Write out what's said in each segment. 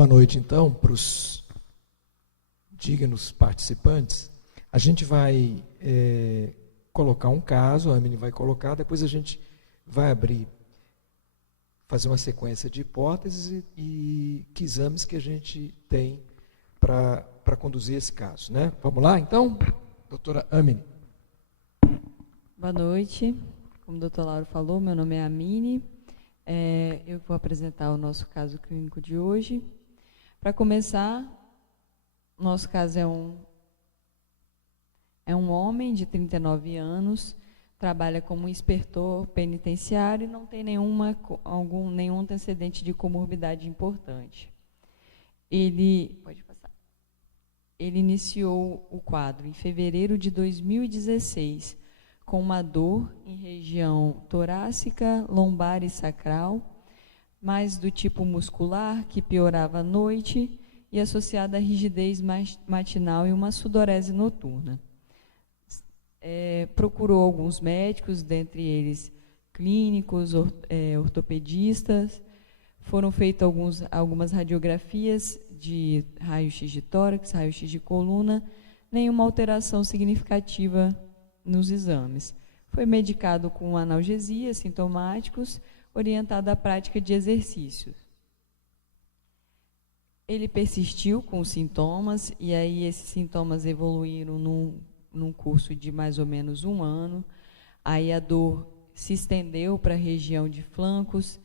boa noite, então, para os dignos participantes. A gente vai colocar um caso, a Amine vai colocar, depois a gente vai abrir, fazer uma sequência de hipóteses e que exames que a gente tem para conduzir esse caso, né? Vamos lá, então? Doutora Amine. Boa noite. Como o doutor Lauro falou, meu nome é Amine. Eu vou apresentar o nosso caso clínico de hoje. Para começar, nosso caso é um homem de 39 anos, trabalha como inspetor penitenciário e não tem nenhum antecedente de comorbidade importante. Ele iniciou o quadro em fevereiro de 2016, com uma dor em região torácica, lombar e sacral, mais do tipo muscular, que piorava à noite e associada à rigidez matinal e uma sudorese noturna. Procurou alguns médicos, dentre eles clínicos, ortopedistas. Foram feitas algumas radiografias de raio-x de tórax, raio-x de coluna, nenhuma alteração significativa nos exames. Foi medicado com analgesias sintomáticos, orientado à prática de exercícios. Ele persistiu com os sintomas, e aí esses sintomas evoluíram num curso de mais ou menos 1 ano. Aí a dor se estendeu para a região de flancos,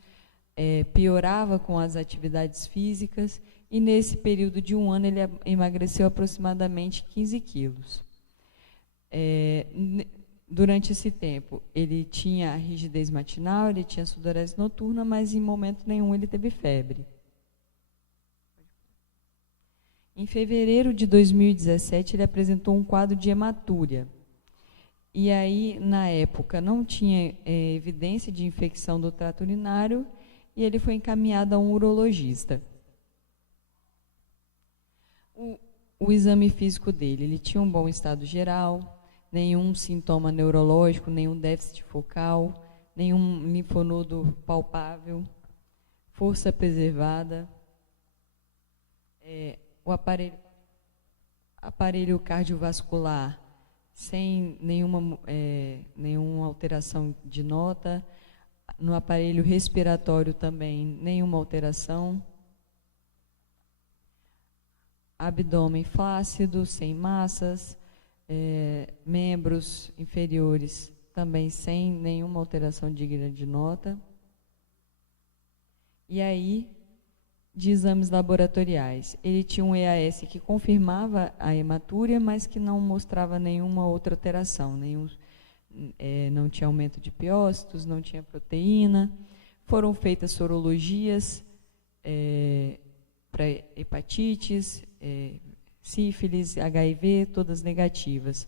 piorava com as atividades físicas, e nesse período de 1 ano ele emagreceu aproximadamente 15 quilos. Durante esse tempo, ele tinha rigidez matinal, ele tinha sudorese noturna, mas em momento nenhum ele teve febre. Em fevereiro de 2017, ele apresentou um quadro de hematúria. E aí, na época, não tinha evidência de infecção do trato urinário e ele foi encaminhado a um urologista. O exame físico dele, ele tinha um bom estado geral, nenhum sintoma neurológico, nenhum déficit focal, nenhum linfonodo palpável, força preservada, o aparelho cardiovascular sem nenhuma alteração de nota, no aparelho respiratório também nenhuma alteração, abdômen flácido, sem massas, membros inferiores também sem nenhuma alteração digna de nota. E aí, de exames laboratoriais, ele tinha um EAS que confirmava a hematúria, mas que não mostrava nenhuma outra alteração, não tinha aumento de piócitos, não tinha proteína. Foram feitas sorologias para hepatites, sífilis, HIV, todas negativas.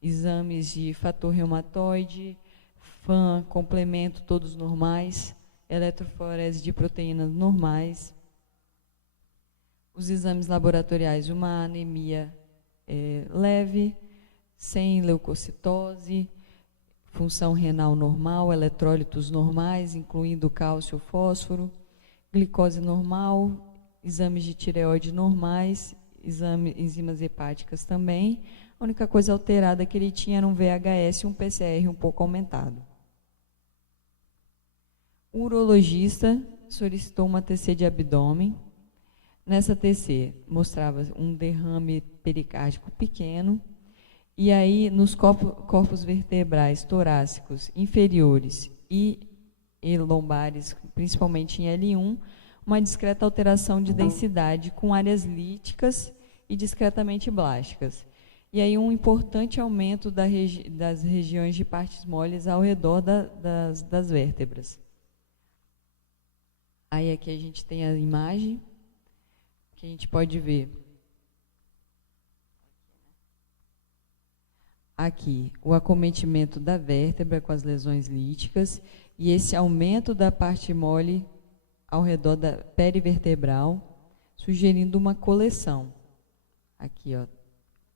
Exames de fator reumatoide, FAM, complemento, todos normais. Eletroforese de proteínas normais. Os exames laboratoriais, uma anemia leve, sem leucocitose, função renal normal, eletrólitos normais, incluindo cálcio, fósforo, glicose normal, exames de tireoide normais, enzimas hepáticas também. A única coisa alterada que ele tinha era um VHS e um PCR um pouco aumentado. O urologista solicitou uma TC de abdômen. Nessa TC mostrava um derrame pericárdico pequeno, e aí nos corpos vertebrais torácicos inferiores e lombares, principalmente em L1, uma discreta alteração de densidade com áreas líticas e discretamente blásticas. E aí um importante aumento das regiões de partes moles ao redor das vértebras. Aí aqui a gente tem a imagem, que a gente pode ver. Aqui, o acometimento da vértebra com as lesões líticas e esse aumento da parte mole ao redor da perivertebral, sugerindo uma coleção. Aqui, ó,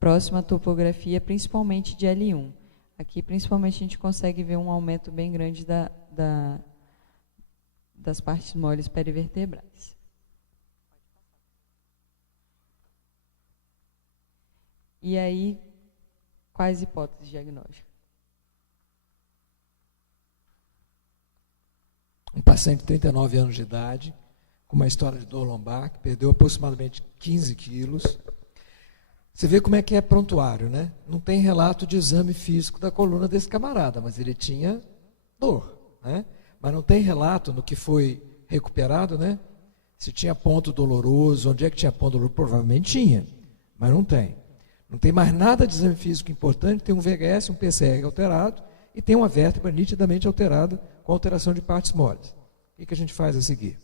próxima topografia, principalmente de L1. Aqui, principalmente, a gente consegue ver um aumento bem grande das partes moles perivertebrais. E aí, quais hipóteses diagnósticas? Um paciente de 39 anos de idade, com uma história de dor lombar, que perdeu aproximadamente 15 quilos. Você vê como é que é prontuário, né? Não tem relato de exame físico da coluna desse camarada, mas ele tinha dor, né? Mas não tem relato no que foi recuperado, né? Se tinha ponto doloroso, onde é que tinha ponto doloroso? Provavelmente tinha, mas não tem. Não tem mais nada de exame físico importante, tem um VHS, um PCR alterado e tem uma vértebra nitidamente alterada com alteração de partes moles. O que a gente faz a seguir?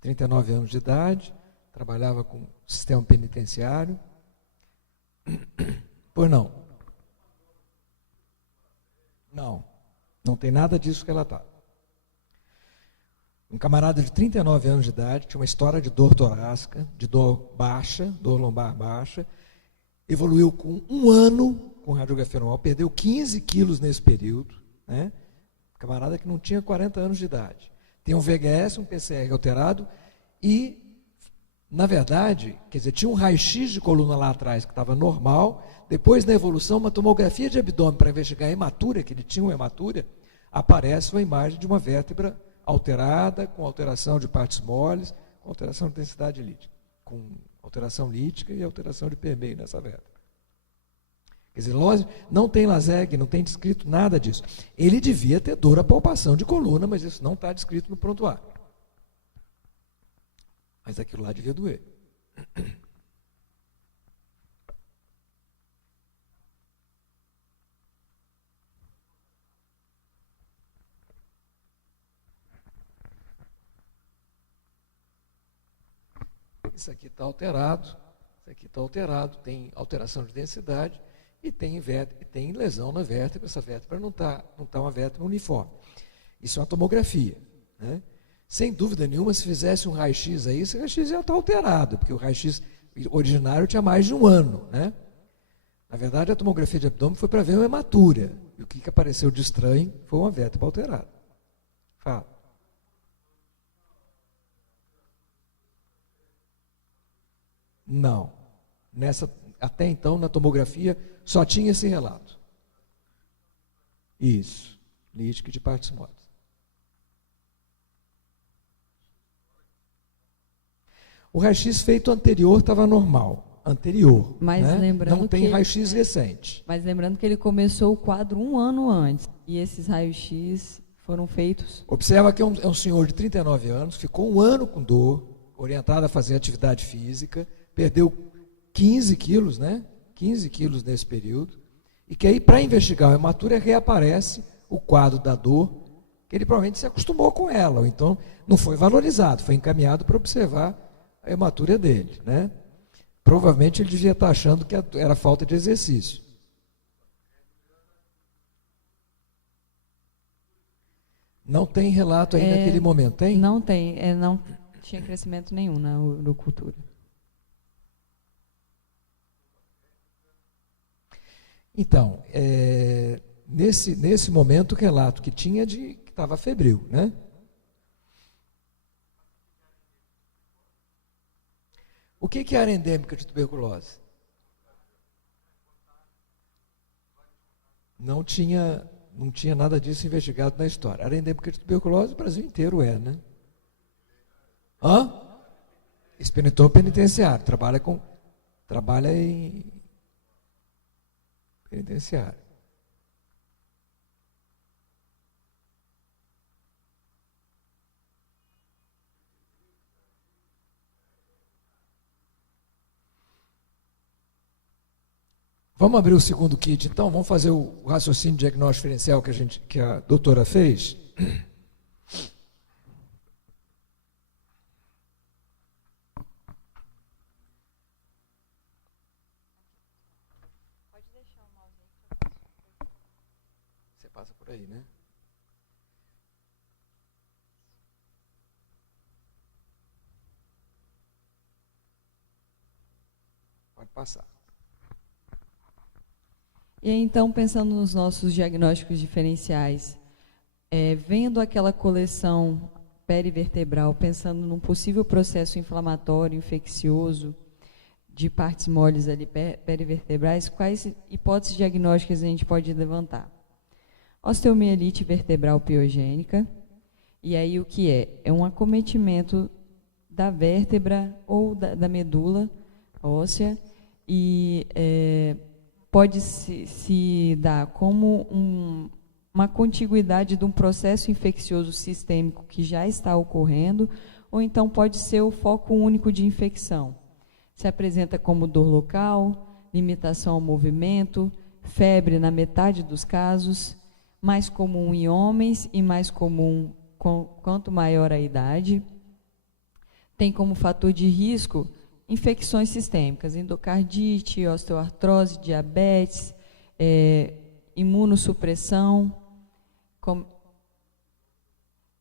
39 anos de idade, trabalhava com o sistema penitenciário. Pois não. Não tem nada disso relatado. Um camarada de 39 anos de idade, tinha uma história de dor torácica, de dor baixa, dor lombar baixa, evoluiu com 1 ano com radiografia normal, perdeu 15 quilos nesse período, né? Camarada que não tinha 40 anos de idade. Tem um VHS, um PCR alterado e, na verdade, quer dizer, tinha um raio-x de coluna lá atrás que estava normal, depois na evolução, uma tomografia de abdômen para investigar a hematúria, que ele tinha uma hematúria, aparece uma imagem de uma vértebra alterada, com alteração de partes moles, com alteração de densidade lítica, com alteração lítica e alteração de permeio nessa vértebra. Quer dizer, não tem LASEG, não tem descrito nada disso. Ele devia ter dor à palpação de coluna, mas isso não está descrito no prontuário. Mas aquilo lá devia doer. Isso aqui está alterado, tem alteração de densidade e tem lesão na vértebra. Essa vértebra não está uma vértebra uniforme. Isso é uma tomografia, né? Sem dúvida nenhuma, se fizesse um raio-x aí, esse raio-x ia estar alterado, porque o raio-x originário tinha mais de 1 ano, né? Na verdade, a tomografia de abdômen foi para ver uma hematúria, e o que apareceu de estranho foi uma vértebra alterada. Fala. Não. Até então, na tomografia, só tinha esse relato. Isso. Lítica de partes moles. O raio-x feito anterior estava normal. Anterior. Mas né? lembrando não tem raio-x recente. Mas lembrando que ele começou o quadro 1 ano antes. E esses raios-x foram feitos... Observa que é um senhor de 39 anos, ficou 1 ano com dor, orientado a fazer atividade física, perdeu 15 quilos, né? 15 quilos nesse período, e que aí, para investigar a hematúria, reaparece o quadro da dor, que ele provavelmente se acostumou com ela, ou então não foi valorizado, foi encaminhado para observar a hematúria dele, né? Provavelmente ele devia estar achando que era falta de exercício. Não tem relato aí naquele momento, tem? Não tem, não tinha crescimento nenhum na urocultura. Então, nesse momento, o relato que tinha que estava febril, né? O que é área endêmica de tuberculose? Não tinha nada disso investigado na história. A área endêmica de tuberculose, o Brasil inteiro né? Expenitor penitenciário, trabalha em penitenciário. Vamos abrir o segundo kit, então? Vamos fazer o raciocínio diagnóstico diferencial que a doutora fez? Pode deixar o mouse aí. Você passa por aí, né? Pode passar. E aí, então, pensando nos nossos diagnósticos diferenciais, vendo aquela coleção perivertebral, pensando num possível processo inflamatório, infeccioso, de partes moles ali perivertebrais, quais hipóteses diagnósticas a gente pode levantar? Osteomielite vertebral piogênica, e aí o que é? É um acometimento da vértebra ou da medula óssea, e pode se dar como uma contiguidade de um processo infeccioso sistêmico que já está ocorrendo, ou então pode ser o foco único de infecção. Se apresenta como dor local, limitação ao movimento, febre na metade dos casos, mais comum em homens e mais comum quanto maior a idade. Tem como fator de risco infecções sistêmicas, endocardite, osteoartrose, diabetes, imunossupressão,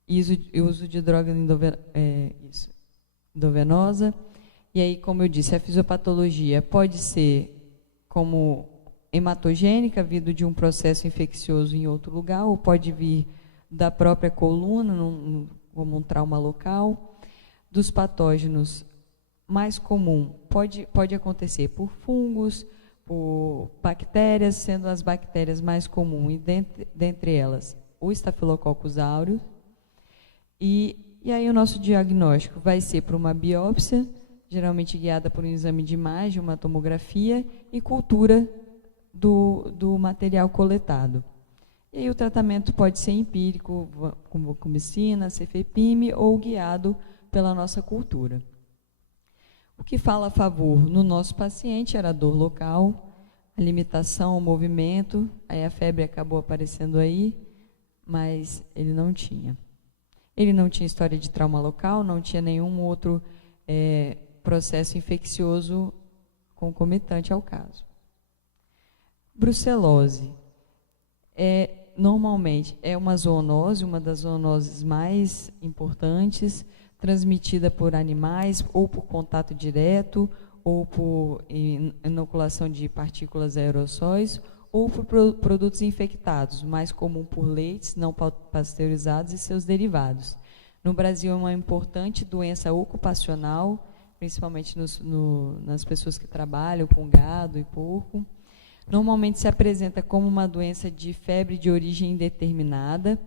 uso de droga endovenosa. E aí, como eu disse, a fisiopatologia pode ser como hematogênica, vindo de um processo infeccioso em outro lugar, ou pode vir da própria coluna, como um trauma local. Dos patógenos, mais comum pode acontecer por fungos, por bactérias, sendo as bactérias mais comuns, e dentre elas o Staphylococcus aureus. E aí o nosso diagnóstico vai ser por uma biópsia, geralmente guiada por um exame de imagem, uma tomografia e cultura do material coletado. E aí o tratamento pode ser empírico, com vancomicina, cefepime, ou guiado pela nossa cultura. O que fala a favor no nosso paciente era a dor local, a limitação ao movimento, aí a febre acabou aparecendo aí, mas ele não tinha. Ele não tinha história de trauma local, não tinha nenhum outro processo infeccioso concomitante ao caso. Brucelose normalmente é uma zoonose, uma das zoonoses mais importantes, transmitida por animais, ou por contato direto, ou por inoculação de partículas aerossóis, ou por produtos infectados, mais comum por leites não pasteurizados e seus derivados. No Brasil é uma importante doença ocupacional, principalmente nas pessoas que trabalham com gado e porco. Normalmente se apresenta como uma doença de febre de origem indeterminada,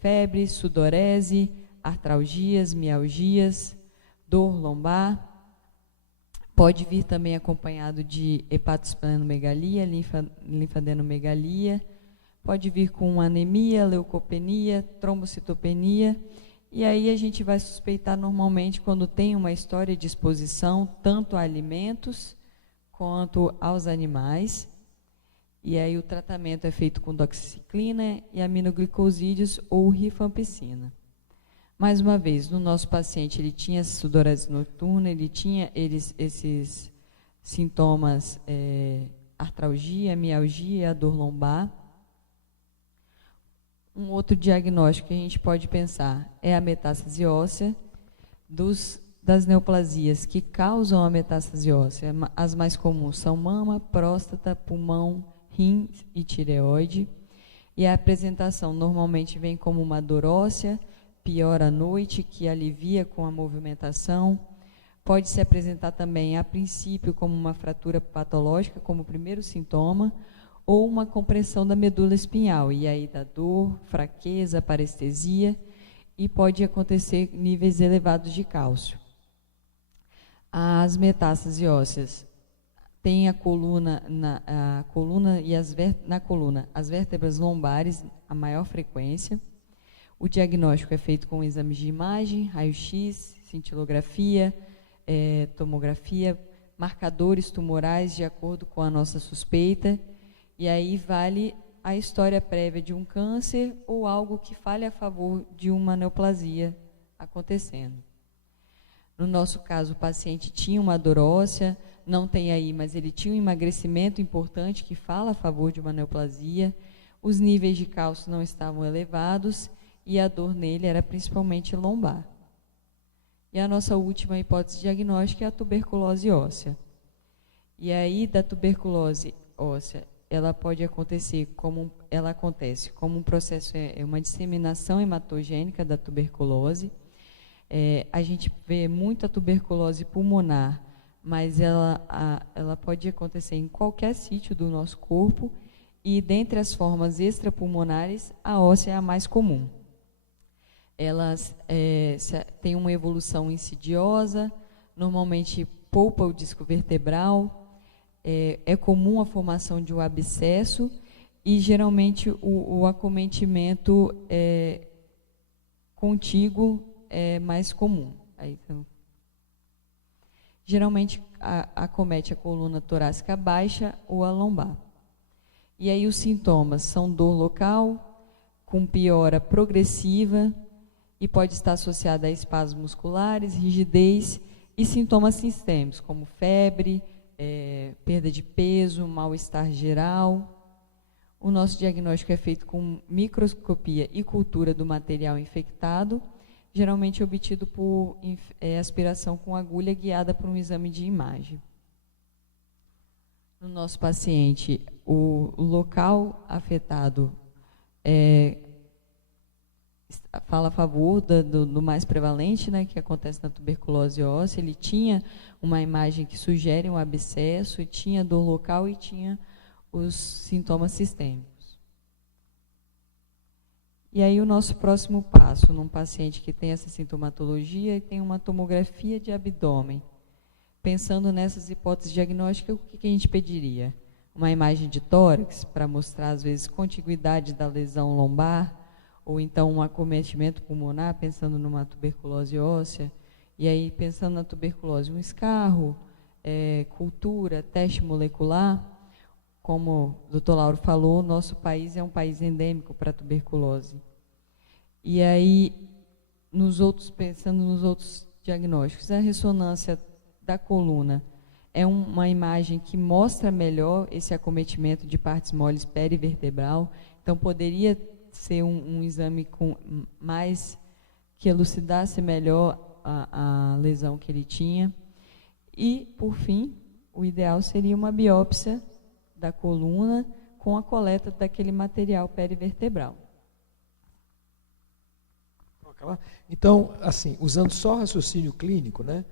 febre, sudorese, artralgias, mialgias, dor lombar. Pode vir também acompanhado de hepatosplenomegalia, linfadenomegalia. Pode vir com anemia, leucopenia, trombocitopenia. E aí a gente vai suspeitar normalmente quando tem uma história de exposição tanto a alimentos quanto aos animais. E aí o tratamento é feito com doxiciclina e aminoglicosídeos ou rifampicina. Mais uma vez, no nosso paciente, ele tinha sudorese noturna, ele tinha esses sintomas, artralgia, mialgia e a dor lombar. Um outro diagnóstico que a gente pode pensar é a metástase óssea, das neoplasias que causam a metástase óssea. As mais comuns são mama, próstata, pulmão, rim e tireoide. E a apresentação normalmente vem como uma dor óssea, pior à noite, que alivia com a movimentação. Pode se apresentar também, a princípio, como uma fratura patológica, como primeiro sintoma, ou uma compressão da medula espinhal, e aí dá dor, fraqueza, parestesia, e pode acontecer níveis elevados de cálcio. As metástases ósseas têm na coluna as vértebras lombares, a maior frequência. O diagnóstico é feito com exames de imagem, raio-x, cintilografia, tomografia, marcadores tumorais de acordo com a nossa suspeita, e aí vale a história prévia de um câncer ou algo que fale a favor de uma neoplasia acontecendo. No nosso caso, o paciente tinha uma dor óssea, não tem aí, mas ele tinha um emagrecimento importante que fala a favor de uma neoplasia, os níveis de cálcio não estavam elevados, e a dor nele era principalmente lombar. E a nossa última hipótese diagnóstica é a tuberculose óssea. E aí, da tuberculose óssea, ela pode acontecer ela acontece como um processo, uma disseminação hematogênica da tuberculose. A gente vê muita tuberculose pulmonar, mas ela pode acontecer em qualquer sítio do nosso corpo, e dentre as formas extrapulmonares, a óssea é a mais comum. Elas têm uma evolução insidiosa, normalmente poupa o disco vertebral, é comum a formação de um abscesso, e geralmente o acometimento contíguo é mais comum. Geralmente acomete a coluna torácica baixa ou a lombar. E aí os sintomas são dor local, com piora progressiva, e pode estar associada a espasmos musculares, rigidez e sintomas sistêmicos, como febre, perda de peso, mal-estar geral. O nosso diagnóstico é feito com microscopia e cultura do material infectado, geralmente obtido por aspiração com agulha guiada por um exame de imagem. No nosso paciente, o local afetado fala a favor do mais prevalente, né, que acontece na tuberculose óssea. Ele tinha uma imagem que sugere um abscesso, tinha dor local e tinha os sintomas sistêmicos. E aí o nosso próximo passo, num paciente que tem essa sintomatologia e tem uma tomografia de abdômen. Pensando nessas hipóteses diagnósticas, o que a gente pediria? Uma imagem de tórax, para mostrar, às vezes, contiguidade da lesão lombar, ou então um acometimento pulmonar, pensando numa tuberculose óssea. E aí, pensando na tuberculose, um escarro, cultura, teste molecular. Como o Dr. Lauro falou, nosso país é um país endêmico para a tuberculose. E aí, pensando nos outros diagnósticos, a ressonância da coluna é uma imagem que mostra melhor esse acometimento de partes moles perivertebral, então poderia ser um exame que elucidasse melhor a lesão que ele tinha. E, por fim, o ideal seria uma biópsia da coluna com a coleta daquele material perivertebral. Então, assim, usando só raciocínio clínico, né,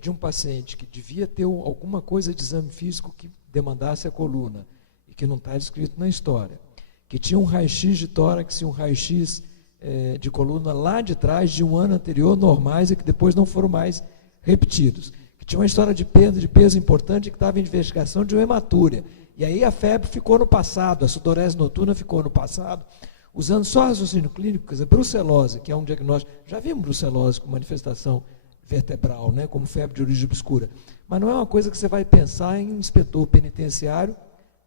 de um paciente que devia ter alguma coisa de exame físico que demandasse a coluna e que não está descrito na história, que tinha um raio-x de tórax e um raio-x de coluna lá de trás, de um ano anterior, normais, e que depois não foram mais repetidos, que tinha uma história de perda de peso importante e que estava em investigação de uma hematúria. E aí a febre ficou no passado, a sudorese noturna ficou no passado. Usando só raciocínio clínico, quer dizer, brucelose, que é um diagnóstico, já vimos brucelose com manifestação vertebral, né, como febre de origem obscura, mas não é uma coisa que você vai pensar em inspetor penitenciário,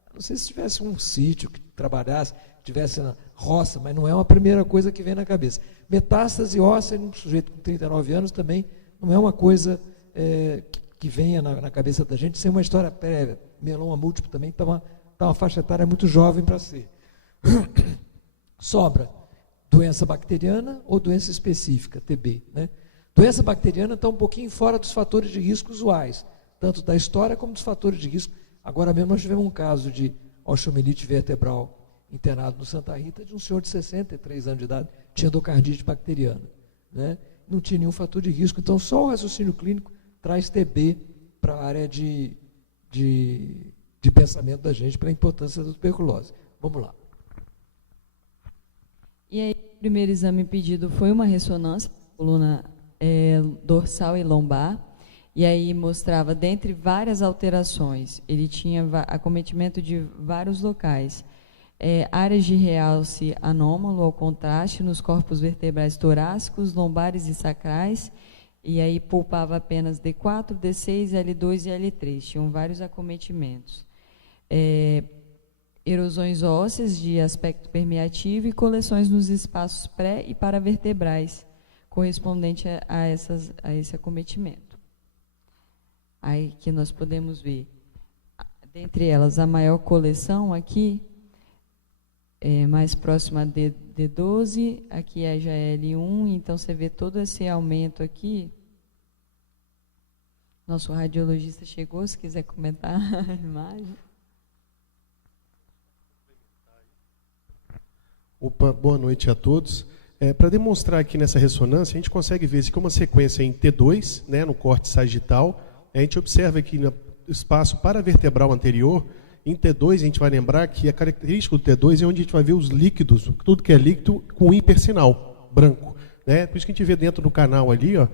a não sei se tivesse um sítio que trabalhasse, tivesse na roça, mas não é uma primeira coisa que vem na cabeça. Metástase óssea em um sujeito com 39 anos também não é uma coisa que venha na cabeça da gente sem uma história prévia. Mieloma múltiplo também está uma faixa etária muito jovem para ser. Sobra doença bacteriana ou doença específica, TB. Né? Doença bacteriana está um pouquinho fora dos fatores de risco usuais, tanto da história como dos fatores de risco. Agora mesmo nós tivemos um caso de osteomielite vertebral internado no Santa Rita, de um senhor de 63 anos de idade, tinha endocardite bacteriana. Né? Não tinha nenhum fator de risco, então só o raciocínio clínico traz TB para a área de pensamento da gente, para a importância da tuberculose. Vamos lá. E aí, o primeiro exame pedido foi uma ressonância da coluna dorsal e lombar, e aí mostrava, dentre várias alterações, ele tinha acometimento de vários locais, áreas de realce anômalo ao contraste nos corpos vertebrais torácicos, lombares e sacrais, e aí poupava apenas D4, D6, L2 e L3, tinham vários acometimentos. Erosões ósseas de aspecto permeativo e coleções nos espaços pré- e paravertebrais, correspondente a esse acometimento. Aí que nós podemos ver, dentre elas, a maior coleção aqui, mais próxima a D12, aqui já é L1, então você vê todo esse aumento aqui. Nosso radiologista chegou, se quiser comentar a imagem. Opa, boa noite a todos. Para demonstrar aqui nessa ressonância, a gente consegue ver isso como uma sequência em T2, né, no corte sagital, a gente observa aqui no espaço paravertebral anterior, em T2 a gente vai lembrar que a característica do T2 é onde a gente vai ver os líquidos, tudo que é líquido com hipersinal, branco. Né? Por isso que a gente vê dentro do canal ali, ó,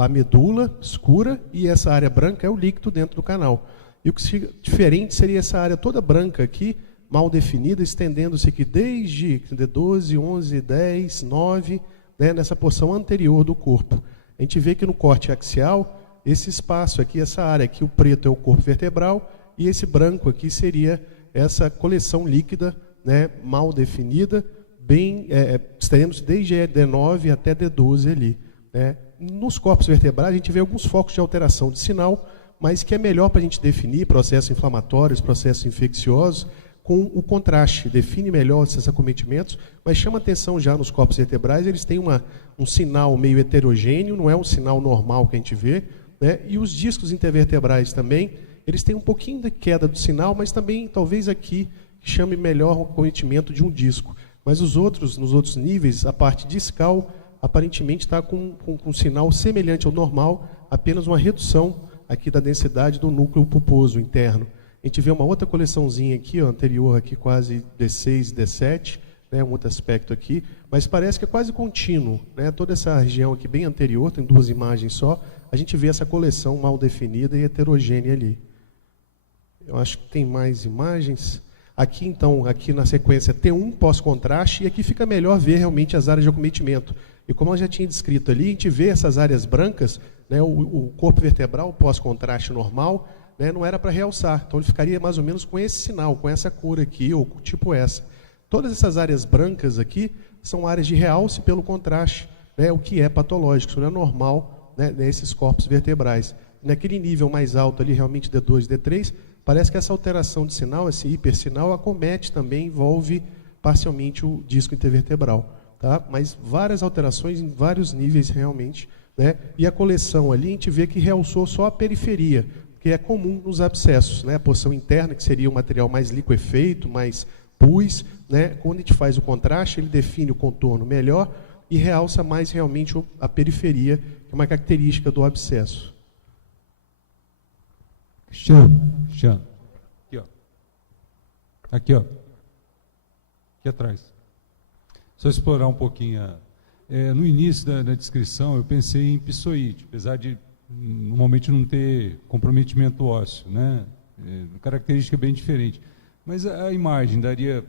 a medula escura e essa área branca é o líquido dentro do canal. E o que seria diferente seria essa área toda branca aqui, mal definida, estendendo-se aqui desde D12, 11, 10, 9, né, nessa porção anterior do corpo. A gente vê que no corte axial, esse espaço aqui, essa área aqui, o preto é o corpo vertebral, e esse branco aqui seria essa coleção líquida, né, mal definida, bem, estendendo-se desde D9 até D12 ali. Né. Nos corpos vertebrais, a gente vê alguns focos de alteração de sinal, mas que é melhor para a gente definir processos inflamatórios, processos infecciosos, com o contraste, define melhor esses acometimentos, mas chama atenção já nos corpos vertebrais, eles têm um sinal meio heterogêneo, não é um sinal normal que a gente vê, né? E os discos intervertebrais também, eles têm um pouquinho de queda do sinal, mas também, talvez aqui, chame melhor o acometimento de um disco. Mas nos outros níveis, a parte discal, aparentemente está com um sinal semelhante ao normal, apenas uma redução aqui da densidade do núcleo pulposo interno. A gente vê uma outra coleçãozinha aqui, ó, anterior, aqui quase D6, D7, né, um outro aspecto aqui, mas parece que é quase contínuo. Né, toda essa região aqui bem anterior, tem duas imagens só, a gente vê essa coleção mal definida e heterogênea ali. Eu acho que tem mais imagens. Aqui, então, aqui na sequência T1 pós-contraste, e aqui fica melhor ver realmente as áreas de acometimento. E como eu já tinha descrito ali, a gente vê essas áreas brancas, né, o corpo vertebral pós-contraste normal, né, não era para realçar, então ele ficaria mais ou menos com esse sinal, com essa cor aqui, ou tipo essa. Todas essas áreas brancas aqui são áreas de realce pelo contraste, né, o que é patológico, isso não é normal, né, nesses corpos vertebrais. Naquele nível mais alto ali, realmente D2, D3, parece que essa alteração de sinal, esse hipersinal, acomete também, envolve parcialmente o disco intervertebral. Tá? Mas várias alterações em vários níveis realmente. Né? E a coleção ali, a gente vê que realçou só a periferia, que é comum nos abscessos, né? A porção interna, que seria o material mais liquefeito, mais pus, né? Quando a gente faz o contraste, ele define o contorno melhor e realça mais realmente a periferia, que é uma característica do abscesso. Cristiano. Aqui, ó. Aqui, ó. Aqui atrás. Só explorar um pouquinho. No início da descrição, eu pensei em psoíte, apesar de normalmente não ter comprometimento ósseo, né? Característica bem diferente. Mas a imagem daria,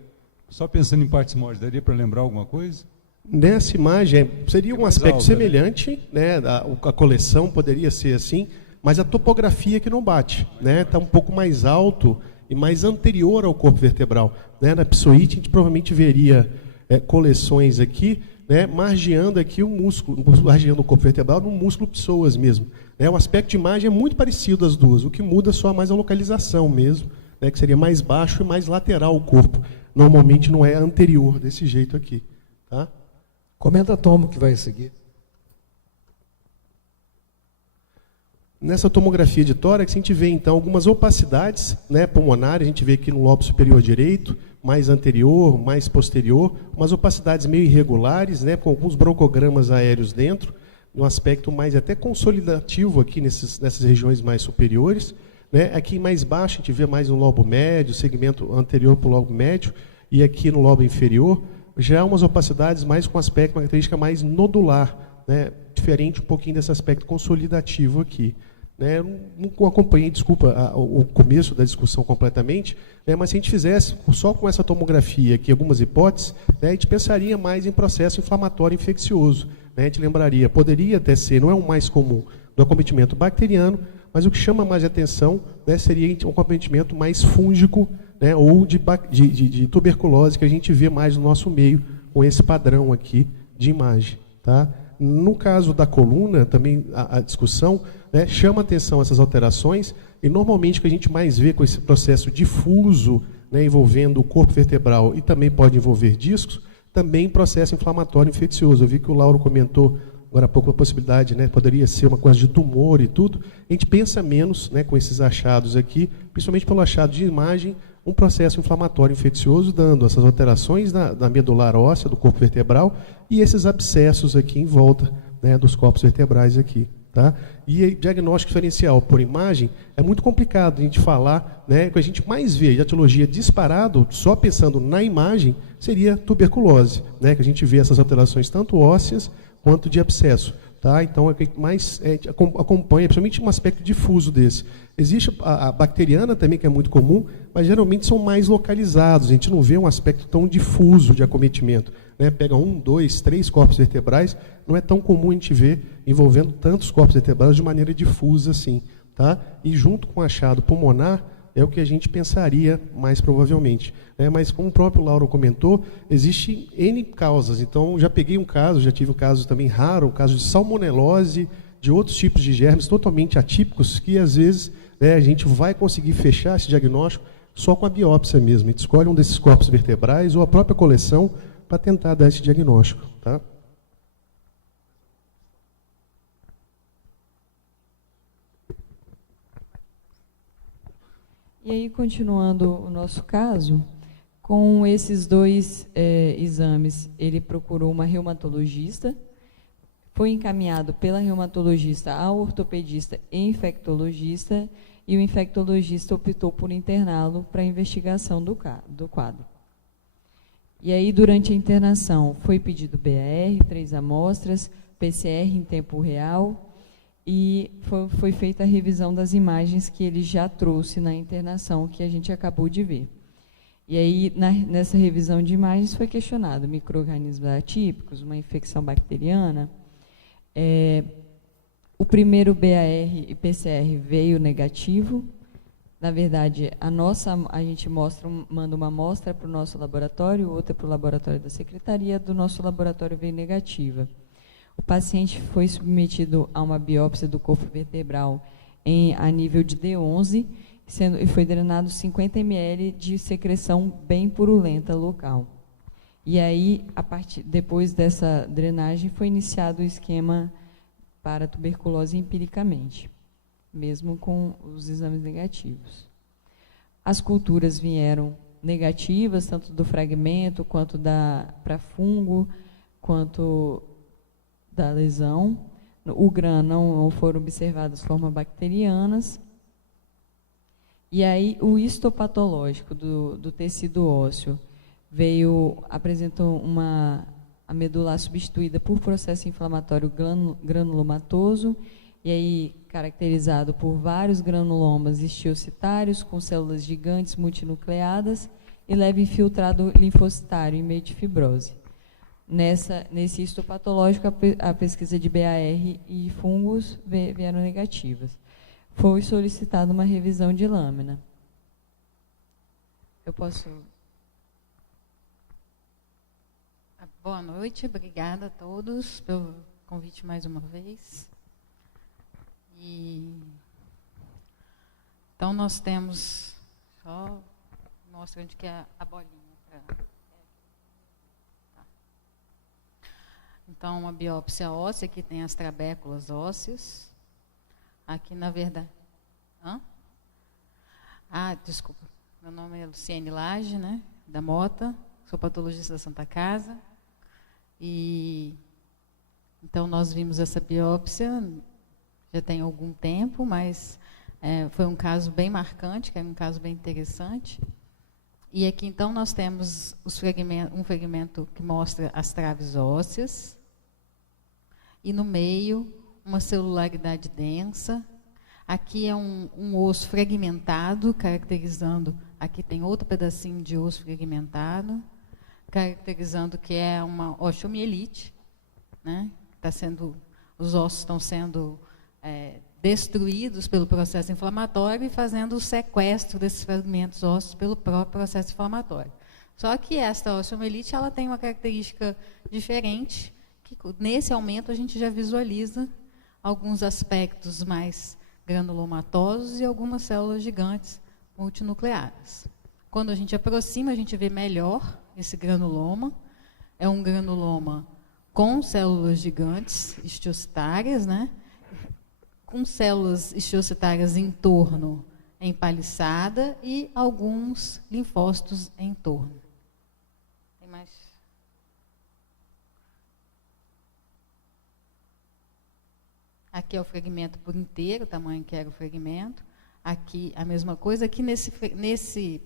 só pensando em partes móveis, daria para lembrar alguma coisa? Nessa imagem, seria um aspecto alta, semelhante, né? A coleção poderia ser assim, mas a topografia que não bate, né? Está um pouco mais alto e mais anterior ao corpo vertebral. Né? Na psoíte, a gente provavelmente veria coleções aqui, né? Margeando aqui o músculo, margeando o corpo vertebral no músculo psoas mesmo. O aspecto de imagem é muito parecido das duas, o que muda só mais a localização mesmo, né? Que seria mais baixo e mais lateral o corpo. Normalmente não é anterior desse jeito aqui. Tá? Comenta, Tomo, que vai seguir. Nessa tomografia de tórax, a gente vê, então, algumas opacidades, né, pulmonares, a gente vê aqui no lobo superior direito, mais anterior, mais posterior, umas opacidades meio irregulares, né, com alguns broncogramas aéreos dentro, um aspecto mais até consolidativo aqui nessas regiões mais superiores. Né. Aqui mais baixo, a gente vê mais no lobo médio, segmento anterior para o lobo médio, e aqui no lobo inferior, já umas opacidades mais com aspecto, uma característica mais nodular, né, diferente um pouquinho desse aspecto consolidativo aqui. Né, não acompanhei, desculpa, o começo da discussão completamente, né, mas se a gente fizesse só com essa tomografia aqui algumas hipóteses, né, a gente pensaria mais em processo inflamatório infeccioso. Né, a gente lembraria, poderia até ser, não é o mais comum, do acometimento bacteriano, mas o que chama mais atenção, né, seria um acometimento mais fúngico, né, ou de tuberculose, que a gente vê mais no nosso meio, com esse padrão aqui de imagem. Tá? No caso da coluna, também a discussão, né, chama atenção essas alterações, e normalmente o que a gente mais vê com esse processo difuso, né, envolvendo o corpo vertebral e também pode envolver discos, também processo inflamatório infeccioso. Eu vi que o Lauro comentou agora há pouco a possibilidade, né, poderia ser uma coisa de tumor e tudo. A gente pensa menos, né, com esses achados aqui, principalmente pelo achado de imagem, um processo inflamatório infeccioso, dando essas alterações da medular óssea, do corpo vertebral, e esses abscessos aqui em volta, né, dos corpos vertebrais aqui. Tá? E diagnóstico diferencial por imagem é muito complicado a gente falar, né? O que a gente mais vê de etiologia disparado, só pensando na imagem, seria tuberculose, né? Que a gente vê essas alterações tanto ósseas quanto de abscesso. Tá? Então, é o que mais acompanha, principalmente um aspecto difuso desse. Existe a bacteriana também, que é muito comum, mas geralmente são mais localizados. A gente não vê um aspecto tão difuso de acometimento. Né? Pega 1, 2, 3 corpos vertebrais, não é tão comum a gente ver envolvendo tantos corpos vertebrais de maneira difusa assim. Tá? E junto com o achado pulmonar, é o que a gente pensaria mais provavelmente. Mas, como o próprio Lauro comentou, existem N causas. Então, já peguei um caso, já tive um caso também raro, um caso de salmonelose, de outros tipos de germes totalmente atípicos, que às vezes a gente vai conseguir fechar esse diagnóstico só com a biópsia mesmo. A gente escolhe um desses corpos vertebrais ou a própria coleção para tentar dar esse diagnóstico. Tá? E aí, continuando o nosso caso, com esses dois exames, ele procurou uma reumatologista, foi encaminhado pela reumatologista ao ortopedista e infectologista, e o infectologista optou por interná-lo para a investigação do quadro. E aí, durante a internação, foi pedido BAR, 3 amostras, PCR em tempo real, e foi feita a revisão das imagens que ele já trouxe na internação, que a gente acabou de ver. E aí, nessa revisão de imagens, foi questionado micro-organismos atípicos, uma infecção bacteriana. O primeiro BAR e PCR veio negativo. Na verdade, a gente manda uma amostra para o nosso laboratório, outra para o laboratório da secretaria, do nosso laboratório veio negativa. O paciente foi submetido a uma biópsia do corpo vertebral a nível de D11 e foi drenado 50 ml de secreção bem purulenta local. E aí, depois dessa drenagem, foi iniciado o esquema para tuberculose empiricamente, mesmo com os exames negativos. As culturas vieram negativas, tanto do fragmento, quanto para fungo, quanto da lesão. O GRAN não foram observadas formas bacterianas. E aí, o histopatológico do tecido ósseo apresentou a medular substituída por processo inflamatório granulomatoso, e aí caracterizado por vários granulomas histiocitários com células gigantes multinucleadas e leve infiltrado linfocitário em meio de fibrose. Nesse histopatológico, a pesquisa de BAR e fungos vieram negativas. Foi solicitada uma revisão de lâmina. Eu posso... Boa noite, obrigada a todos pelo convite mais uma vez. Então, nós temos... Só mostra onde que é a bolinha. Então, uma biópsia óssea, que tem as trabéculas ósseas. Aqui, na verdade... Desculpa. Meu nome é Luciene Lage, né, da Mota. Sou patologista da Santa Casa. Então, nós vimos essa biópsia já tem algum tempo, mas foi um caso bem marcante, que é um caso bem interessante. E aqui, então, nós temos um fragmento que mostra as traves ósseas, e no meio, uma celularidade densa. Aqui é um osso fragmentado, caracterizando, aqui tem outro pedacinho de osso fragmentado, caracterizando que é uma osteomielite, né? Os ossos estão sendo destruídos pelo processo inflamatório e fazendo o sequestro desses fragmentos ósseos pelo próprio processo inflamatório. Só que esta osteomielite, ela tem uma característica diferente, que nesse aumento a gente já visualiza alguns aspectos mais granulomatosos e algumas células gigantes multinucleadas. Quando a gente aproxima, a gente vê melhor esse granuloma. É um granuloma com células gigantes histiocitárias, né? Com células histiocitárias em torno empaliçada e alguns linfócitos em torno. Tem mais? Aqui é o fragmento por inteiro, o tamanho que era o fragmento. Aqui a mesma coisa. Aqui nesse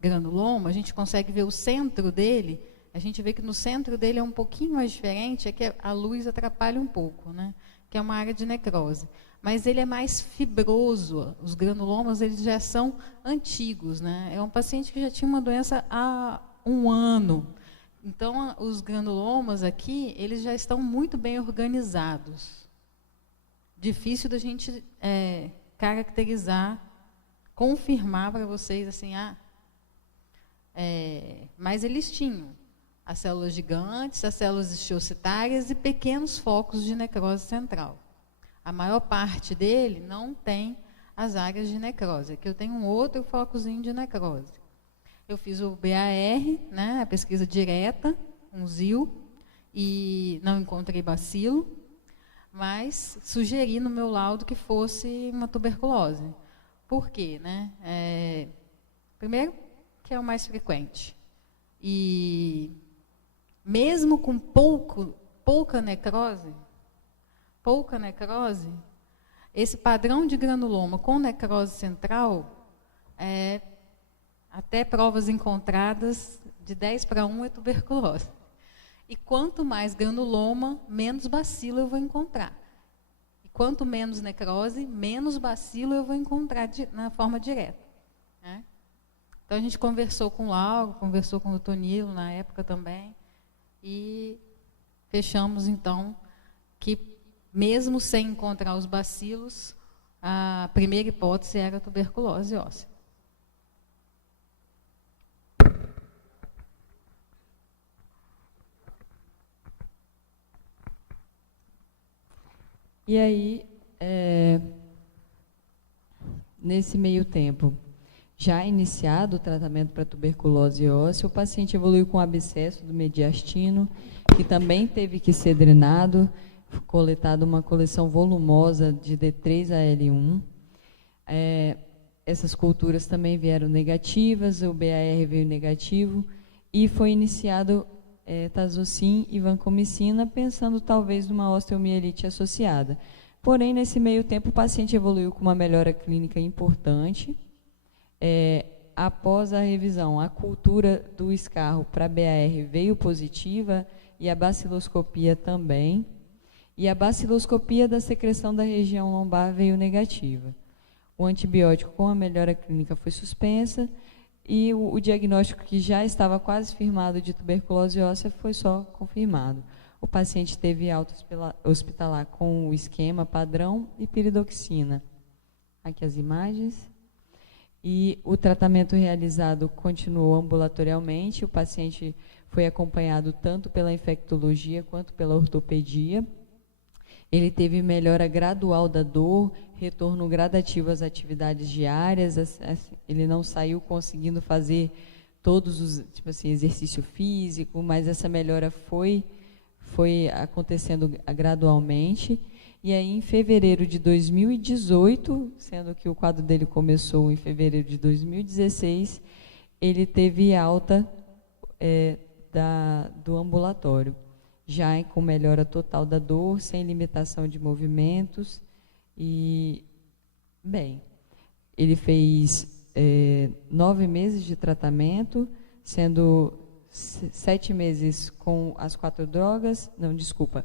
granuloma, a gente consegue ver o centro dele. A gente vê que no centro dele é um pouquinho mais diferente, é que a luz atrapalha um pouco, né? Que é uma área de necrose. Mas ele é mais fibroso. Os granulomas, eles já são antigos, né? É um paciente que já tinha uma doença há 1 ano. Então, os granulomas aqui, eles já estão muito bem organizados. Difícil da gente caracterizar, confirmar para vocês, assim, mas eles tinham as células gigantes, as células osteocitárias e pequenos focos de necrose central. A maior parte dele não tem as áreas de necrose. Aqui eu tenho um outro focozinho de necrose. Eu fiz o BAR, né, a pesquisa direta, um ZIL, e não encontrei bacilo, mas sugeri no meu laudo que fosse uma tuberculose. Por quê? Né? Primeiro, que é o mais frequente. E mesmo com pouca necrose, esse padrão de granuloma com necrose central, até provas encontradas, de 10 para 1 é tuberculose. E quanto mais granuloma, menos bacilo eu vou encontrar. E quanto menos necrose, menos bacilo eu vou encontrar na forma direta. Né? Então, a gente conversou com o Lauro, conversou com o Tonilo na época também, e fechamos, então, que mesmo sem encontrar os bacilos, a primeira hipótese era a tuberculose óssea. E aí, nesse meio tempo, já iniciado o tratamento para tuberculose óssea, o paciente evoluiu com abscesso do mediastino, que também teve que ser drenado, coletado uma coleção volumosa de D3 a L1. Essas culturas também vieram negativas, o BAR veio negativo, e foi iniciado tazocin e vancomicina, pensando talvez numa osteomielite associada. Porém, nesse meio tempo, o paciente evoluiu com uma melhora clínica importante. Após a revisão, a cultura do escarro para BAR veio positiva e a baciloscopia também. E a baciloscopia da secreção da região lombar veio negativa. O antibiótico com a melhora clínica foi suspensa e o diagnóstico que já estava quase firmado de tuberculose óssea foi só confirmado. O paciente teve alta hospitalar com o esquema padrão e piridoxina. Aqui as imagens. E o tratamento realizado continuou ambulatorialmente. O paciente foi acompanhado tanto pela infectologia quanto pela ortopedia. Ele teve melhora gradual da dor, retorno gradativo às atividades diárias. Ele não saiu conseguindo fazer todos os, tipo assim, exercício físico, mas essa melhora foi acontecendo gradualmente. E aí, em fevereiro de 2018, sendo que o quadro dele começou em fevereiro de 2016, ele teve alta do ambulatório, já com melhora total da dor, sem limitação de movimentos. E, bem, ele fez 9 meses de tratamento, sendo 7 meses com as 4 drogas, não, desculpa,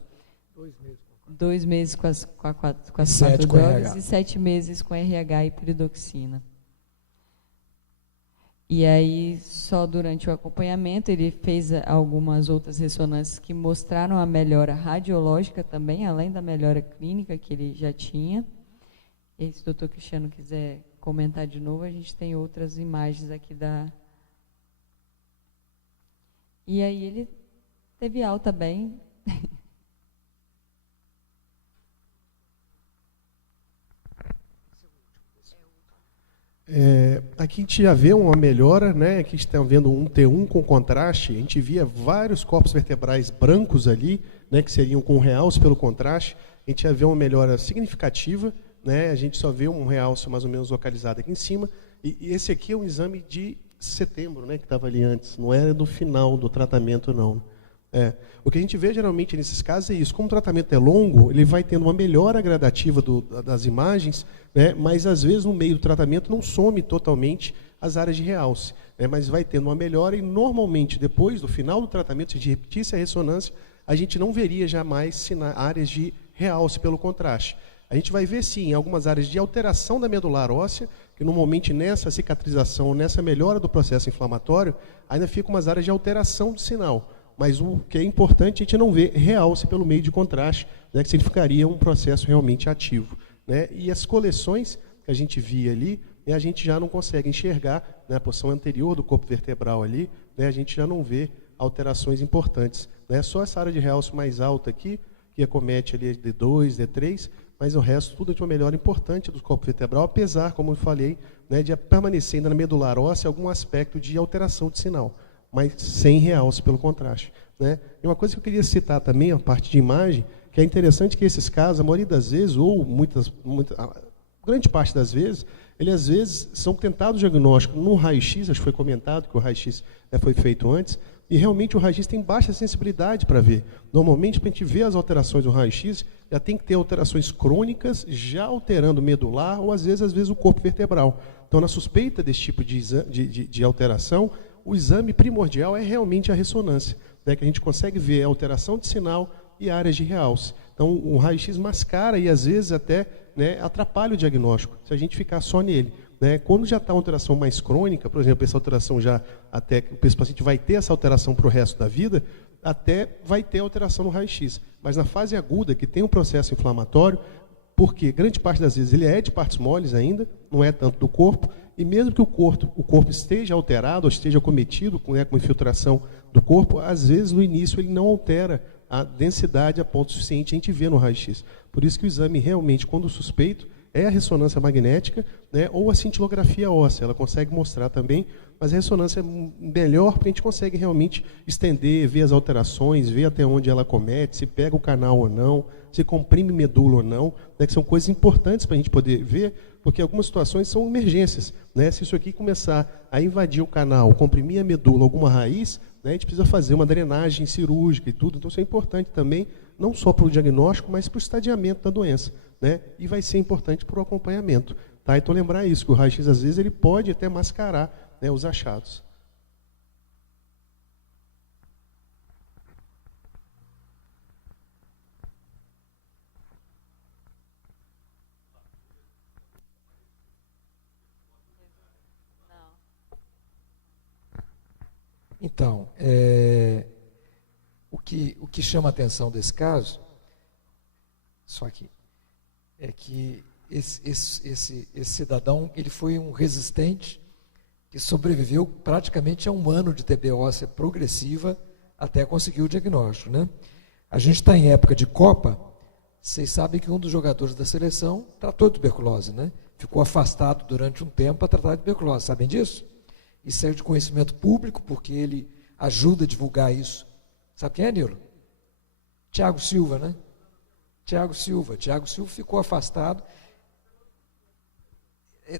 2 meses com as 4 drogas e 7 meses com RH e piridoxina. E aí, só durante o acompanhamento, ele fez algumas outras ressonâncias que mostraram a melhora radiológica também, além da melhora clínica que ele já tinha. E se o doutor Cristiano quiser comentar de novo, a gente tem outras imagens aqui da... E aí ele teve alta bem... Aqui a gente já vê uma melhora, né? Aqui a gente está vendo um T1 com contraste. A gente via vários corpos vertebrais brancos ali, né? Que seriam com realce pelo contraste. A gente já vê uma melhora significativa, né? A gente só vê um realce mais ou menos localizado aqui em cima. E esse aqui é um exame de setembro, né? Que estava ali antes. Não era do final do tratamento, não. O que a gente vê geralmente nesses casos é isso. Como o tratamento é longo, ele vai tendo uma melhora gradativa das imagens, né, mas às vezes no meio do tratamento não some totalmente as áreas de realce, né, mas vai tendo uma melhora e normalmente depois do final do tratamento, se a gente repetisse a ressonância, a gente não veria jamais áreas de realce pelo contraste. A gente vai ver sim algumas áreas de alteração da medular óssea, que normalmente nessa cicatrização, nessa melhora do processo inflamatório, ainda ficam umas áreas de alteração de sinal. Mas o que é importante é a gente não ver realce pelo meio de contraste, né, que significaria um processo realmente ativo, né? E as coleções que a gente via ali, né, a gente já não consegue enxergar, né, a porção anterior do corpo vertebral ali, né, a gente já não vê alterações importantes, né? Só essa área de realce mais alta aqui, que acomete ali D2, D3, mas o resto tudo é de uma melhora importante do corpo vertebral, apesar, como eu falei, né, de permanecer ainda na medular óssea algum aspecto de alteração de sinal, mas sem realce pelo contraste, né? E uma coisa que eu queria citar também, a parte de imagem, que é interessante que esses casos, a maioria das vezes, ou grande parte das vezes, eles às vezes são tentados diagnóstico no raio-x, acho que foi comentado que o raio-x foi feito antes, e realmente o raio-x tem baixa sensibilidade para ver. Normalmente, para a gente ver as alterações do raio-x, já tem que ter alterações crônicas, já alterando medular, ou às vezes o corpo vertebral. Então, na suspeita desse tipo de alteração, o exame primordial é realmente a ressonância, né, que a gente consegue ver a alteração de sinal e áreas de realce. Então, o raio-x mascara e, às vezes, até, né, atrapalha o diagnóstico, se a gente ficar só nele, né? Quando já está uma alteração mais crônica, por exemplo, essa alteração já, até o paciente vai ter essa alteração para o resto da vida, até vai ter alteração no raio-x. Mas na fase aguda, que tem um processo inflamatório, porque grande parte das vezes ele é de partes moles ainda, não é tanto do corpo, e mesmo que o corpo esteja alterado, ou esteja cometido com infiltração do corpo, às vezes no início ele não altera a densidade a ponto suficiente a gente vê no raio-x. Por isso que o exame realmente, quando suspeito, é a ressonância magnética, né, ou a cintilografia óssea, ela consegue mostrar também, mas a ressonância é melhor porque a gente consegue realmente estender, ver as alterações, ver até onde ela comete, se pega o canal ou não, se comprime medula ou não, né, que são coisas importantes para a gente poder ver, porque algumas situações são emergências, né? Se isso aqui começar a invadir o canal, comprimir a medula, alguma raiz, né, a gente precisa fazer uma drenagem cirúrgica e tudo, então isso é importante também, não só para o diagnóstico, mas para o estadiamento da doença, né? E vai ser importante para o acompanhamento, tá? Então lembrar isso, que o raio-x às vezes ele pode até mascarar, né, os achados. Então, o que chama a atenção desse caso, só aqui, é que esse cidadão ele foi um resistente que sobreviveu praticamente a 1 ano de TB óssea progressiva até conseguir o diagnóstico, né? A gente está em época de Copa, vocês sabem que um dos jogadores da seleção tratou de tuberculose, né? Ficou afastado durante um tempo para tratar de tuberculose, sabem disso? Isso é de conhecimento público, porque ele ajuda a divulgar isso. Sabe quem é, Nilo? Thiago Silva, né? Thiago Silva ficou afastado.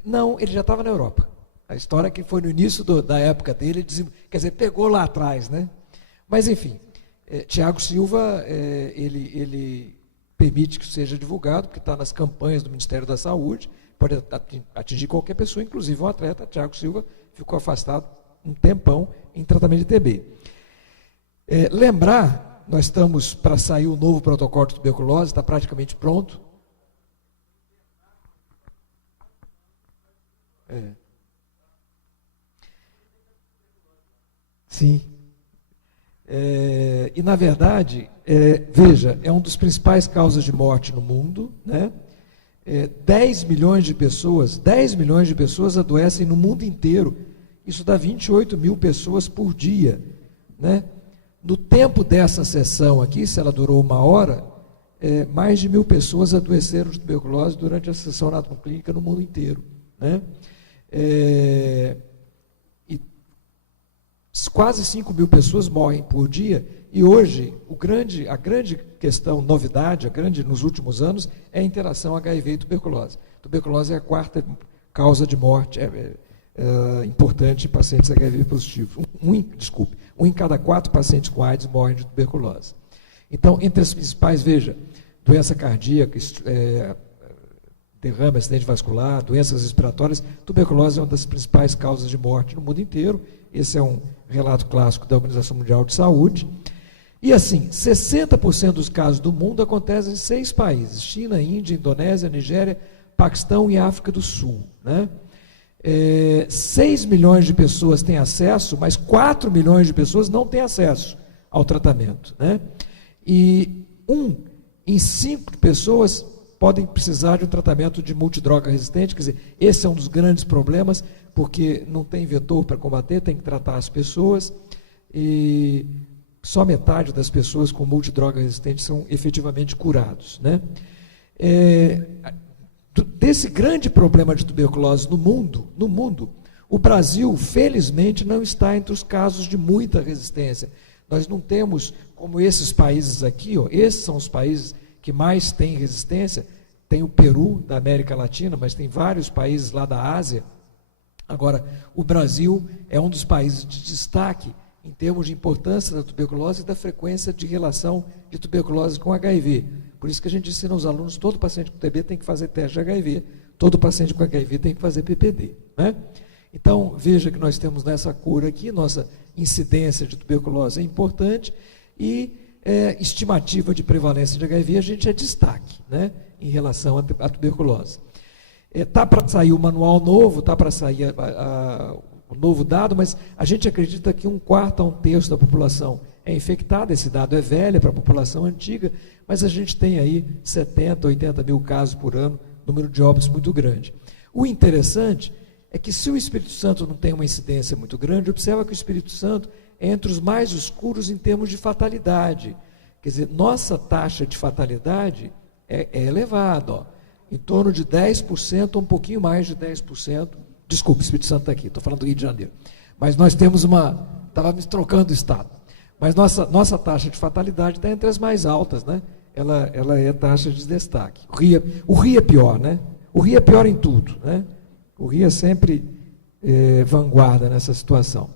Não, ele já estava na Europa. A história é que foi no início da época dele, quer dizer, pegou lá atrás, né? Mas, enfim, Thiago Silva, ele permite que seja divulgado, porque está nas campanhas do Ministério da Saúde, pode atingir qualquer pessoa, inclusive um atleta. Thiago Silva ficou afastado um tempão em tratamento de TB. Lembrar, nós estamos para sair o novo protocolo de tuberculose, está praticamente pronto. Sim. E, na verdade, veja, é uma das principais causas de morte no mundo, né? 10 milhões de pessoas adoecem no mundo inteiro. Isso dá 28 mil pessoas por dia, né? No tempo dessa sessão aqui, se ela durou 1 hora, mais de 1.000 pessoas adoeceram de tuberculose durante a sessão anatomoclínica no mundo inteiro, né? E quase 5.000 pessoas morrem por dia. E hoje, a grande questão, novidade, nos últimos anos, é a interação HIV e tuberculose. Tuberculose é a 4ª causa de morte importante em pacientes HIV positivos. 1 em cada 4 pacientes com AIDS morrem de tuberculose. Então, entre as principais, veja, doença cardíaca, derrame, acidente vascular, doenças respiratórias, tuberculose é uma das principais causas de morte no mundo inteiro. Esse é um relato clássico da Organização Mundial de Saúde. E assim, 60% dos casos do mundo acontecem em 6 países: China, Índia, Indonésia, Nigéria, Paquistão e África do Sul. Né? 6 milhões de pessoas têm acesso, mas 4 milhões de pessoas não têm acesso ao tratamento. Né? E 1 em 5 pessoas podem precisar de um tratamento de multidroga resistente. Quer dizer, esse é um dos grandes problemas, porque não tem vetor para combater, tem que tratar as pessoas, e só metade das pessoas com multidroga resistente são efetivamente curados. Né? Desse grande problema de tuberculose no mundo, o Brasil, felizmente, não está entre os casos de muita resistência. Nós não temos, como esses países aqui, esses são os países que mais têm resistência. Tem o Peru, da América Latina, mas tem vários países lá da Ásia. Agora, o Brasil é um dos países de destaque em termos de importância da tuberculose e da frequência de relação de tuberculose com HIV. Por isso que a gente ensina aos alunos, todo paciente com TB tem que fazer teste de HIV, todo paciente com HIV tem que fazer PPD. Né? Então, veja que nós temos nessa cura aqui, nossa incidência de tuberculose é importante, e estimativa de prevalência de HIV, a gente é destaque, né, em relação à tuberculose. Está para sair o manual novo, está para sair o novo dado, mas a gente acredita que 1/4 a 1/3 da população é infectada. Esse dado é velho para a população antiga, mas a gente tem aí 70, 80 mil casos por ano, número de óbitos muito grande. O interessante é que, se o Espírito Santo não tem uma incidência muito grande, observa que o Espírito Santo é entre os mais escuros em termos de fatalidade. Quer dizer, nossa taxa de fatalidade é elevada, ó, em torno de 10%, um pouquinho mais de 10%. Desculpe, o Espírito Santo está aqui, estou falando do Rio de Janeiro. Mas nós temos estava me trocando o estado. Mas nossa taxa de fatalidade está entre as mais altas, né? Ela é taxa de destaque. O Rio é pior, né? O Rio é pior em tudo, né? O Rio é sempre vanguarda nessa situação.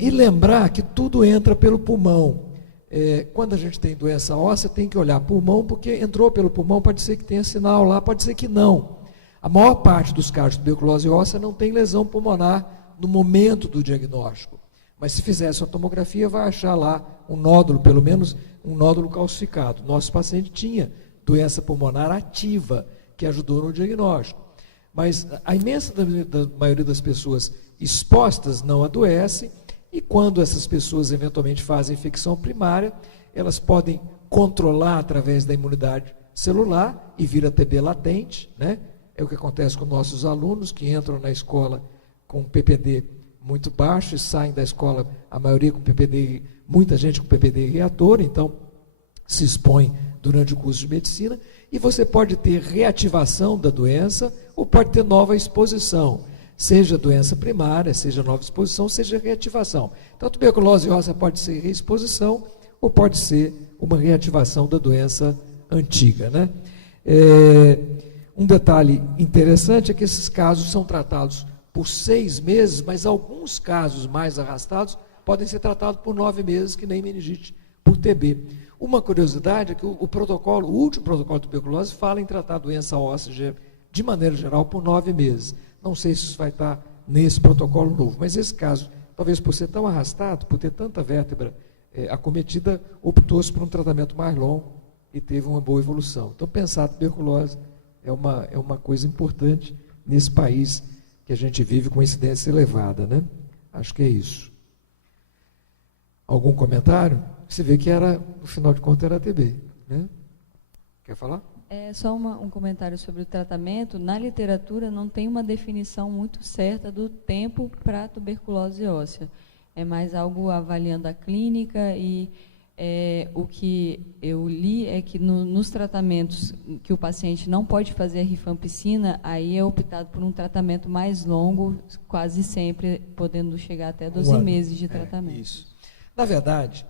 E lembrar que tudo entra pelo pulmão. Quando a gente tem doença óssea, tem que olhar pulmão, porque entrou pelo pulmão, pode ser que tenha sinal lá, pode ser que não. A maior parte dos casos de tuberculose óssea não tem lesão pulmonar no momento do diagnóstico. Mas se fizesse uma tomografia, vai achar lá um nódulo, pelo menos um nódulo calcificado. Nosso paciente tinha doença pulmonar ativa, que ajudou no diagnóstico. Mas a imensa maioria das pessoas expostas não adoece, e quando essas pessoas eventualmente fazem infecção primária, elas podem controlar através da imunidade celular e vira TB latente, né? É o que acontece com nossos alunos que entram na escola com PPD muito baixo e saem da escola, a maioria com PPD, muita gente com PPD reator, então se expõe durante o curso de medicina, e você pode ter reativação da doença ou pode ter nova exposição, seja doença primária, seja nova exposição, seja reativação. Então, a tuberculose óssea pode ser reexposição ou pode ser uma reativação da doença antiga, né? Um detalhe interessante é que esses casos são tratados por 6 meses, mas alguns casos mais arrastados podem ser tratados por 9 meses, que nem meningite por TB. Uma curiosidade é que o último protocolo de tuberculose fala em tratar a doença óssea de maneira geral por 9 meses. Não sei se isso vai estar nesse protocolo novo, mas esse caso, talvez por ser tão arrastado, por ter tanta vértebra acometida, optou-se por um tratamento mais longo e teve uma boa evolução. Então, pensar a tuberculose é uma coisa importante nesse país que a gente vive com incidência elevada, né? Acho que é isso. Algum comentário? Você vê que no final de contas, era TB, né? Quer falar? Só um comentário sobre o tratamento. Na literatura não tem uma definição muito certa do tempo para a tuberculose óssea. É mais algo avaliando a clínica e o que eu li é que nos tratamentos que o paciente não pode fazer a rifampicina, aí é optado por um tratamento mais longo, quase sempre podendo chegar até 12 meses de tratamento. Isso. Na verdade,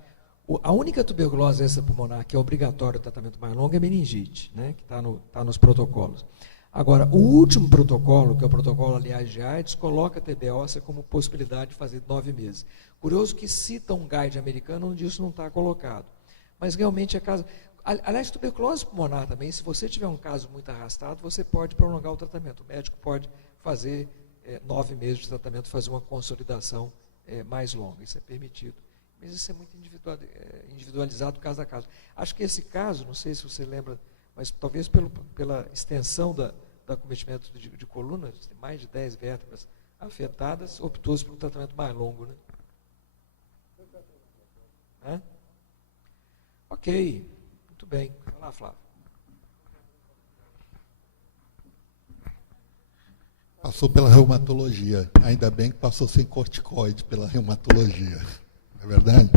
a única tuberculose extrapulmonar que é obrigatório o tratamento mais longo é meningite, né, que está nos protocolos. Agora, o último protocolo, que é o protocolo, aliás, de AIDS, coloca a TB óssea como possibilidade de fazer 9 meses. Curioso que cita um guide americano onde isso não está colocado. Mas realmente é caso... Aliás, tuberculose pulmonar também, se você tiver um caso muito arrastado, você pode prolongar o tratamento. O médico pode fazer 9 meses de tratamento, fazer uma consolidação mais longa. Isso é permitido. Mas isso é muito individualizado caso a caso. Acho que esse caso, não sei se você lembra, mas talvez pela extensão do acometimento de coluna, mais de 10 vértebras afetadas, optou-se por um tratamento mais longo. Né? Ok, muito bem. Vai lá, Flávio. Passou pela reumatologia, ainda bem que passou sem corticoide pela reumatologia, não é verdade?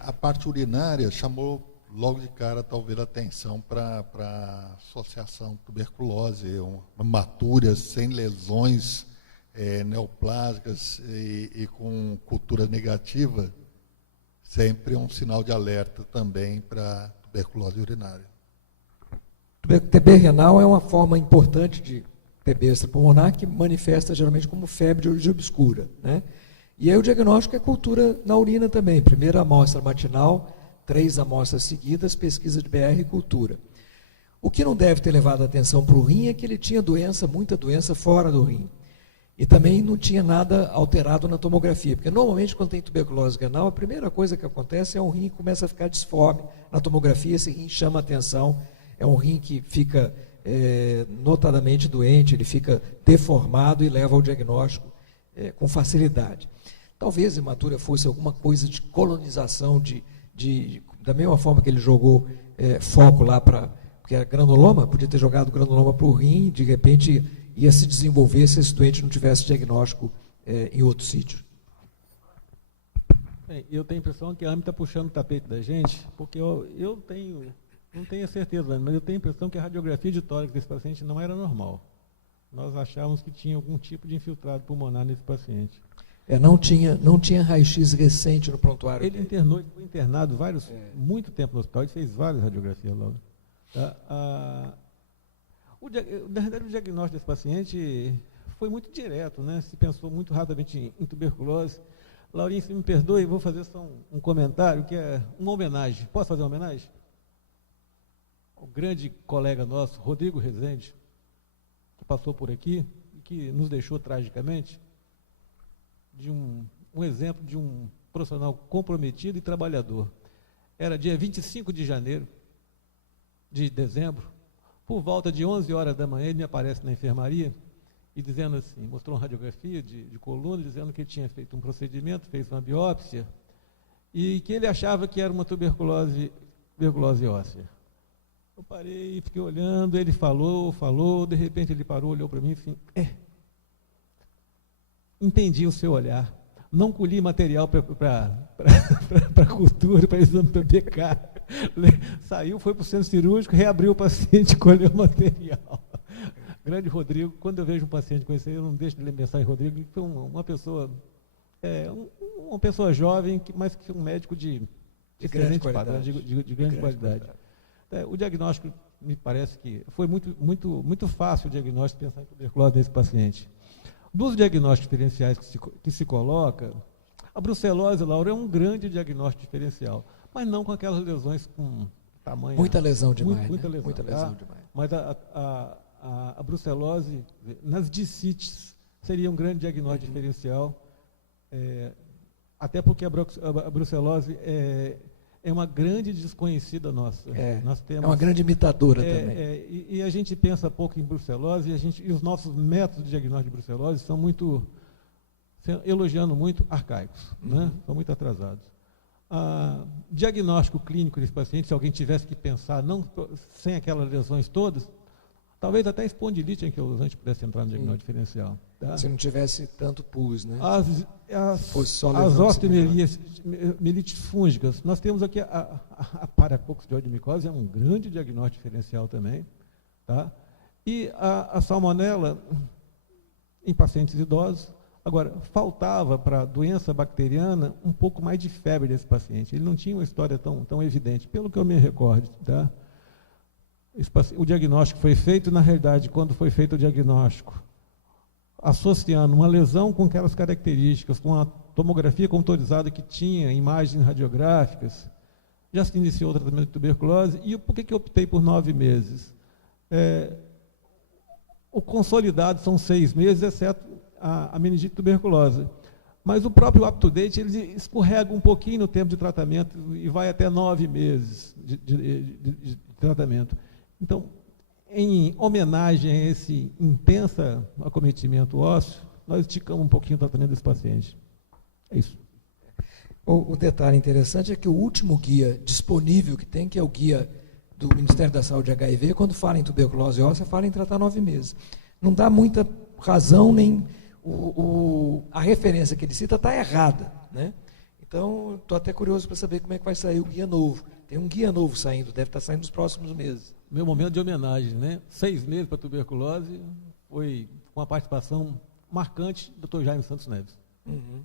A parte urinária chamou logo de cara, talvez, a atenção para a associação tuberculose, hematúrias sem lesões neoplásicas e com cultura negativa, sempre um sinal de alerta também para tuberculose urinária. TB renal é uma forma importante de TB extrapulmonar que manifesta geralmente como febre de origem obscura, né? E aí o diagnóstico é cultura na urina também. Primeira amostra matinal, 3 amostras seguidas, pesquisa de BR e cultura. O que não deve ter levado a atenção para o rim é que ele tinha muita doença fora do rim. E também não tinha nada alterado na tomografia, porque normalmente quando tem tuberculose renal, a primeira coisa que acontece é o rim começa a ficar disforme na tomografia, esse rim chama a atenção, é um rim que fica notadamente doente, ele fica deformado e leva ao diagnóstico com facilidade. Talvez a hematúria fosse alguma coisa de colonização, da mesma forma que ele jogou foco lá para, porque era granuloma, podia ter jogado granuloma para o rim, de repente ia se desenvolver se esse doente não tivesse diagnóstico em outro sítio. Bem, eu tenho a impressão que a AME está puxando o tapete da gente, porque eu não tenho certeza, mas eu tenho a impressão que a radiografia de tórax desse paciente não era normal. Nós achávamos que tinha algum tipo de infiltrado pulmonar nesse paciente. Não tinha raio-x recente no prontuário. Ele foi internado muito tempo no hospital, ele fez várias radiografias logo. Na verdade, o diagnóstico desse paciente foi muito direto, né? Se pensou muito rapidamente em tuberculose. Laurinha, se me perdoe, vou fazer só um comentário, que é uma homenagem. Posso fazer uma homenagem? O grande colega nosso, Rodrigo Rezende, que passou por aqui e que nos deixou tragicamente, de um exemplo de um profissional comprometido e trabalhador. Era dia 25 de dezembro, por volta de 11 horas da manhã, ele me aparece na enfermaria e dizendo assim, mostrou uma radiografia de coluna, dizendo que ele tinha feito um procedimento, fez uma biópsia, e que ele achava que era uma tuberculose óssea. Eu parei, fiquei olhando, ele falou, de repente ele parou, olhou para mim e assim, entendi o seu olhar, não colhi material para cultura, para exame PBK, saiu, foi para o centro cirúrgico, reabriu o paciente, colheu o material. Grande Rodrigo, quando eu vejo um paciente com esse, eu não deixo de lembrar em Rodrigo, que foi uma pessoa, uma pessoa jovem, mas que um médico de excelente padrão, de grande qualidade. O diagnóstico, me parece que foi muito fácil o diagnóstico, pensar em tuberculose nesse paciente. Dos diagnósticos diferenciais que se coloca, a brucelose, Laura, é um grande diagnóstico diferencial, mas não com aquelas lesões com tamanho... Muita lesão demais, muita lesão demais. Mas a brucelose, nas discites, seria um grande diagnóstico diferencial, até porque a brucelose é uma grande desconhecida nossa. Nós temos, é uma grande imitadora também. E a gente pensa pouco em brucelose, e os nossos métodos de diagnóstico de brucelose são elogiando muito, arcaicos, né? São muito atrasados. Diagnóstico clínico desse paciente, se alguém tivesse que pensar, sem aquelas lesões todas, talvez até a espondilite anquilosante pudesse entrar no diagnóstico diferencial. Tá? Se não tivesse tanto pus, né? As osteomielites fúngicas, nós temos aqui a paracoccioidemicose, é um grande diagnóstico diferencial também. Tá? E a salmonela em pacientes idosos. Agora, faltava para a doença bacteriana um pouco mais de febre desse paciente. Ele não tinha uma história tão evidente, pelo que eu me recordo. Tá? o diagnóstico foi feito, na realidade, quando foi feito o diagnóstico, associando uma lesão com aquelas características, com a tomografia computadorizada que tinha, imagens radiográficas, já se iniciou o tratamento de tuberculose. E por que eu optei por 9 meses? O consolidado são 6 meses, exceto a meningite tuberculosa. Mas o próprio up-to-date, ele escorrega um pouquinho no tempo de tratamento e vai até 9 meses de tratamento. Então, em homenagem a esse intenso acometimento ósseo, nós esticamos um pouquinho o tratamento desse paciente. É isso. O detalhe interessante é que o último guia disponível que tem, que é o guia do Ministério da Saúde HIV, quando fala em tuberculose óssea, fala em tratar 9 meses. Não dá muita razão, nem a referência que ele cita está errada, né? Então, estou até curioso para saber como é que vai sair o guia novo. Tem um guia novo saindo, deve estar saindo nos próximos meses. Meu momento de homenagem, né? 6 meses para tuberculose, foi com a participação marcante do Dr. Jaime Santos Neves. Uhum.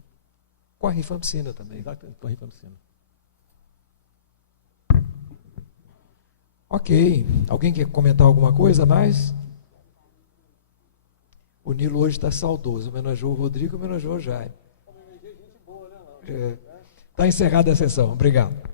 Com a rifampicina também. Exatamente, com a rifampicina. Ok. Alguém quer comentar alguma coisa a mais? O Nilo hoje está saudoso. Homenageou o Rodrigo, homenageou o Jaime. Está encerrada a sessão. Obrigado.